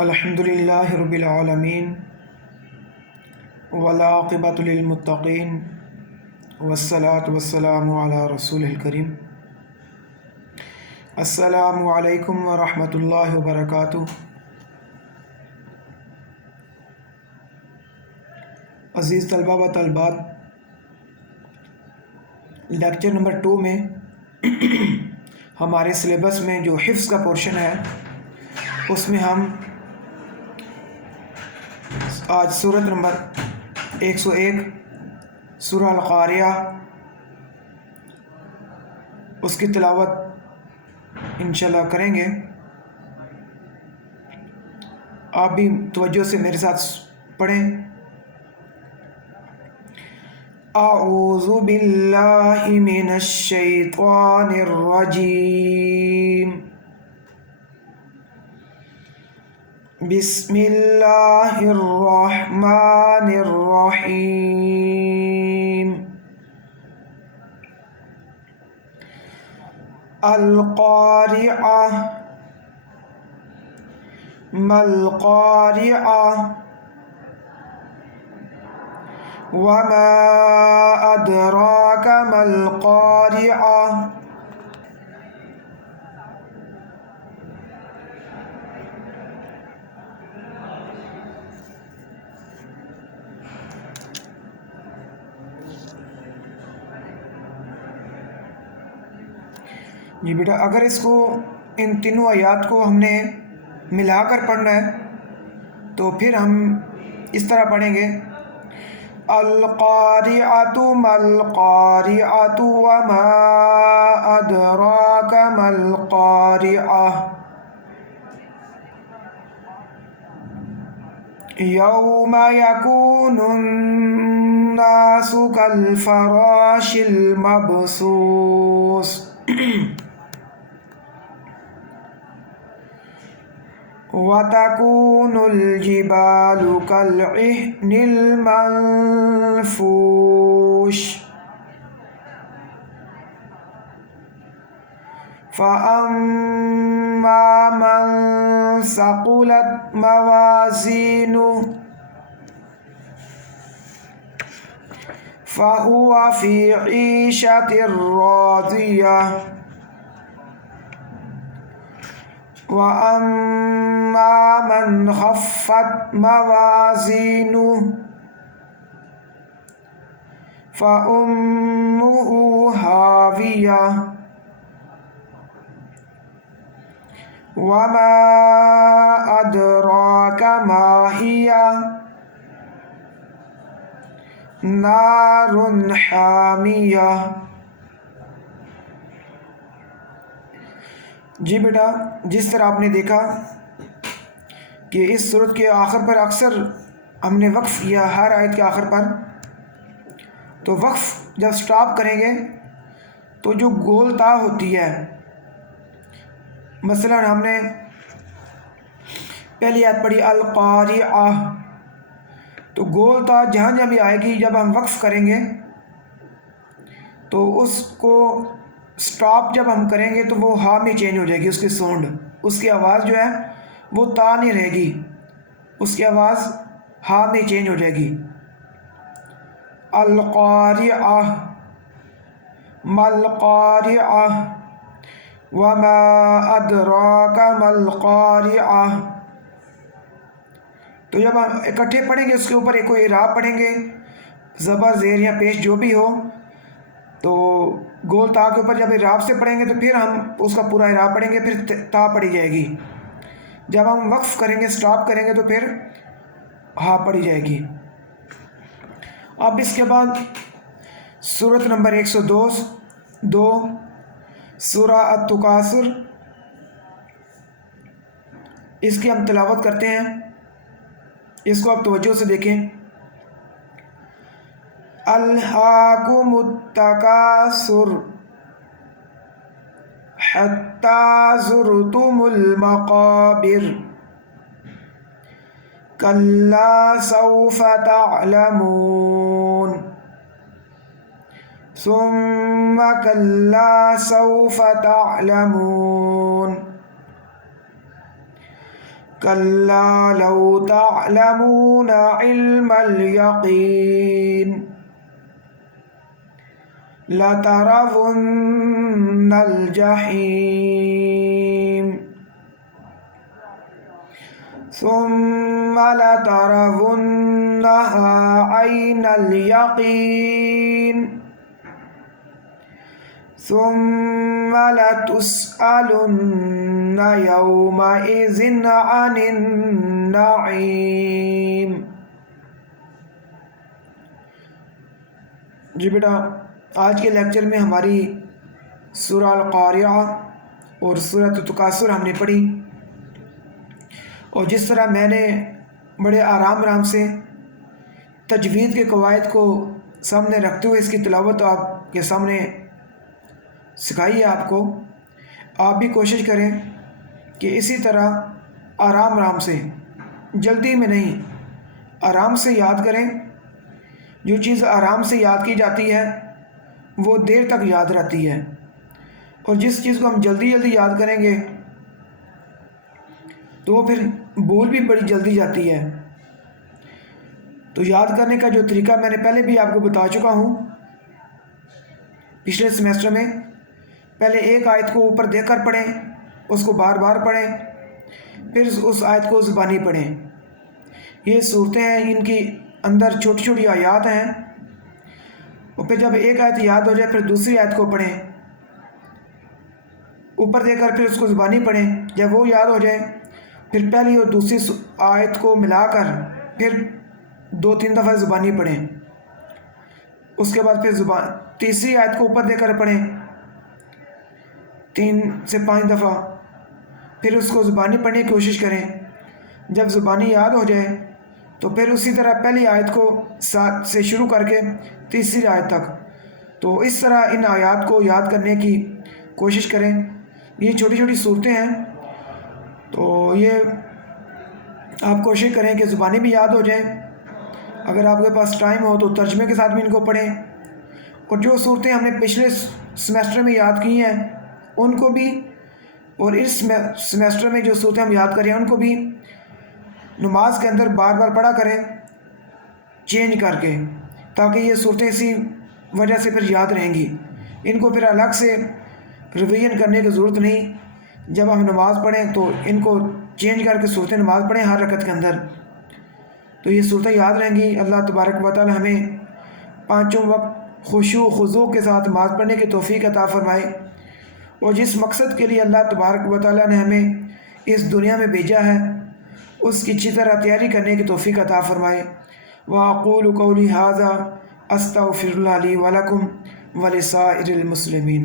الحمد للہ رب العالمین والعاقبۃ للمتقین والصلاة والسلام علی رسول الکریم۔ السلام علیکم ورحمۃ اللہ وبرکاتہ۔ عزیز طلبہ و طالبات، لیکچر نمبر 2 میں ہمارے سلیبس میں جو حفظ کا پورشن ہے اس میں ہم آج سورت نمبر 101 سورہ القاریہ اس کی تلاوت انشاءاللہ کریں گے۔ آپ بھی توجہ سے میرے ساتھ پڑھیں۔ اعوذ باللہ من الشیطان الرجیم، بسم اللہ الرحمن الرحیم۔ القارعہ ما القارعہ وما ادراک ما القارعہ۔ جی بیٹا، اگر اس کو ان تینوں آیات کو ہم نے ملا کر پڑھنا ہے تو پھر ہم اس طرح پڑھیں گے: القارعۃ ما القارعۃ وما ادراک ما القارعہ، یوم یکون الناس کالفراش المبثوث، وَتَكُونُ الْجِبَالُ كَالْعِهْنِ الْمَنفُوشِ، فَأَمَّا مَنْ ثَقُلَتْ مَوَازِينُهُ فَهُوَ فِي عِيشَةٍ رَاضِيَةٍ، وَأَمَّا مَنْ خَفَّتْ مَوَازِينُهُ فَأُمُّهُ هَاوِيَةٌ، وَمَا أَدْرَاكَ مَا هِيَهْ، نَارٌ حَامِيَةٌ۔ جی بیٹا، جس طرح آپ نے دیکھا کہ اس صورت کے آخر پر اکثر ہم نے وقف کیا، ہر آیت کے آخر پر، تو وقف جب سٹاپ کریں گے تو جو گول تا ہوتی ہے، مثلا ہم نے پہلی آیت پڑھی القارعہ، تو گول تا جہاں جہاں بھی آئے گی جب ہم وقف کریں گے تو اس کو سٹاپ جب ہم کریں گے تو وہ ہا میں چینج ہو جائے گی، اس کی ساؤنڈ، اس کی آواز جو ہے وہ تا نہیں رہے گی، اس کی آواز ہا میں چینج ہو جائے گی۔ القارعہ ما القارعہ وما ادراک ما القارعہ، تو جب ہم اکٹھے پڑھیں گے اس کے اوپر ایک کوئی اعراب پڑھیں گے، زبر زیر یا پیش جو بھی ہو، تو گول تا کے اوپر جب اعراب سے پڑھیں گے تو پھر ہم اس کا پورا اعراب پڑھیں گے، پھر تا پڑھی جائے گی۔ جب ہم وقف کریں گے، سٹاپ کریں گے تو پھر ہا پڑھی جائے گی۔ اب اس کے بعد سورت نمبر 102 سورہ التکاثر، اس کی ہم تلاوت کرتے ہیں، اس کو آپ توجہ سے دیکھیں۔ الہاکم التکاثر حتی زرتم المقابر، کلا سوف تعلمون ثم کلا سوف تعلمون کلا لو تعلمون علم الیقین لترون الجحیم ثم لترونها عین الیقین ثم لتسألن يومئذ عن النعیم۔ جی بیٹا، آج کے لیکچر میں ہماری سورہ القاریعہ اور سورۃ التکاثر ہم نے پڑھی، اور جس طرح میں نے بڑے آرام سے تجوید کے قواعد کو سامنے رکھتے ہوئے اس کی تلاوت آپ کے سامنے سکھائی ہے آپ کو، آپ بھی کوشش کریں کہ اسی طرح آرام سے، جلدی میں نہیں، آرام سے یاد کریں۔ جو چیز آرام سے یاد کی جاتی ہے وہ دیر تک یاد رہتی ہے، اور جس چیز کو ہم جلدی یاد کریں گے تو وہ پھر بھول بھی بڑی جلدی جاتی ہے۔ تو یاد کرنے کا جو طریقہ میں نے پہلے بھی آپ کو بتا چکا ہوں پچھلے سیمیسٹر میں، پہلے ایک آیت کو اوپر دیکھ کر پڑھیں، اس کو بار بار پڑھیں، پھر اس آیت کو زبانی پڑھیں۔ یہ صورتیں ہیں، ان کی اندر چھوٹی چھوٹی آیات ہیں، اور پھر جب ایک آیت یاد ہو جائے پھر دوسری آیت کو پڑھیں، اوپر دیکھ کر پھر اس کو زبانی پڑھیں۔ جب وہ یاد ہو جائے پھر پہلی اور دوسری آیت کو ملا کر پھر 2-3 دفعہ زبانی پڑھیں، اس کے بعد پھر تیسری آیت کو اوپر دیکھ کر پڑھیں 3 سے 5 دفعہ، پھر اس کو زبانی پڑھنے کی کوشش کریں۔ جب زبانی یاد ہو جائے تو پھر اسی طرح پہلی آیت کو سے شروع کر کے تیسری آیت تک، تو اس طرح ان آیات کو یاد کرنے کی کوشش کریں۔ یہ چھوٹی چھوٹی صورتیں ہیں، تو یہ آپ کوشش کریں کہ زبانی بھی یاد ہو جائیں۔ اگر آپ کے پاس ٹائم ہو تو ترجمے کے ساتھ بھی ان کو پڑھیں، اور جو صورتیں ہم نے پچھلے سیمیسٹر میں یاد کی ہیں ان کو بھی، اور اس سیمیسٹر میں جو صورتیں ہم یاد کریں ان کو بھی نماز کے اندر بار بار پڑھا کریں چینج کر کے، تاکہ یہ صورتیں اسی وجہ سے پھر یاد رہیں گی۔ ان کو پھر الگ سے ریویژن کرنے کی ضرورت نہیں، جب ہم نماز پڑھیں تو ان کو چینج کر کے صورتیں نماز پڑھیں ہر رکعت کے اندر، تو یہ صورتیں یاد رہیں گی۔ اللہ تبارک و تعالی ہمیں 5 وقت خشوع و خضوع کے ساتھ نماز پڑھنے کی توفیق عطا فرمائے، اور جس مقصد کے لیے اللہ تبارک و تعالی نے ہمیں اس دنیا میں بھیجا ہے اس کی اچھی طرح تیاری کرنے کی توفیق عطا فرمائے۔ وَأَقُولُ قَوْلِي هَذَا أَسْتَغْفِرُ اللَّهَ لِي وَلَكُمْ وَلِسَائِرِ الْمُسْلِمِينَ۔